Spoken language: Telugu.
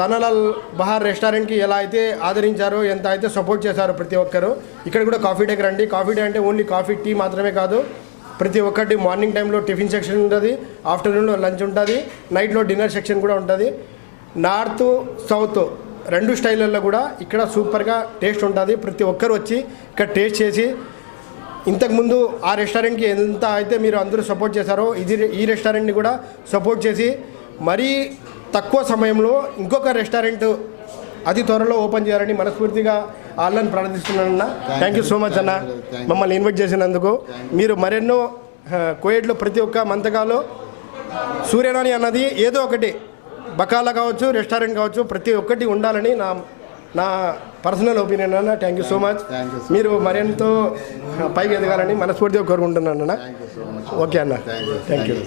ధనలాల్ బహార్ రెస్టారెంట్కి ఎలా అయితే ఆదరించారో ఎంత అయితే సపోర్ట్ చేశారో ప్రతి ఒక్కరు ఇక్కడ కూడా కాఫీ డేకి రండి. కాఫీ డే అంటే ఓన్లీ కాఫీ టీ మాత్రమే కాదు, ప్రతి ఒక్కటి మార్నింగ్ టైంలో టిఫిన్ సెక్షన్ ఉంటుంది, ఆఫ్టర్నూన్లో లంచ్ ఉంటుంది, నైట్లో డిన్నర్ సెక్షన్ కూడా ఉంటుంది. నార్త్ సౌత్ రెండు స్టైళ్ళల్లో కూడా ఇక్కడ సూపర్గా టేస్ట్ ఉంటుంది. ప్రతి ఒక్కరు వచ్చి ఇక్కడ టేస్ట్ చేసి ఇంతకుముందు ఆ రెస్టారెంట్కి ఎంత అయితే మీరు అందరూ సపోర్ట్ చేశారో ఈ రెస్టారెంట్ని కూడా సపోర్ట్ చేసి మరీ తక్కువ సమయంలో ఇంకొక రెస్టారెంట్ అతి త్వరలో ఓపెన్ చేయాలని మనస్ఫూర్తిగా ఆన్లైన్ ప్రార్థిస్తున్నానన్న. థ్యాంక్ యూ సో మచ్ అన్న, మమ్మల్ని ఇన్వైట్ చేసినందుకు. మీరు మరెన్నో కోయేట్లో ప్రతి ఒక్క మంతకాలో సూర్యనాని అన్నది ఏదో ఒకటి బకాలా కావచ్చు, రెస్టారెంట్ కావచ్చు, ప్రతి ఒక్కటి ఉండాలని నా పర్సనల్ ఒపీనియన్ అన్న. Thank you so much. మీరు మరెంతో పైకి ఎదగాలని మనస్ఫూర్తిగా కోరుకుంటున్నాను అన్న. ఓకే అన్న, థ్యాంక్ యూ.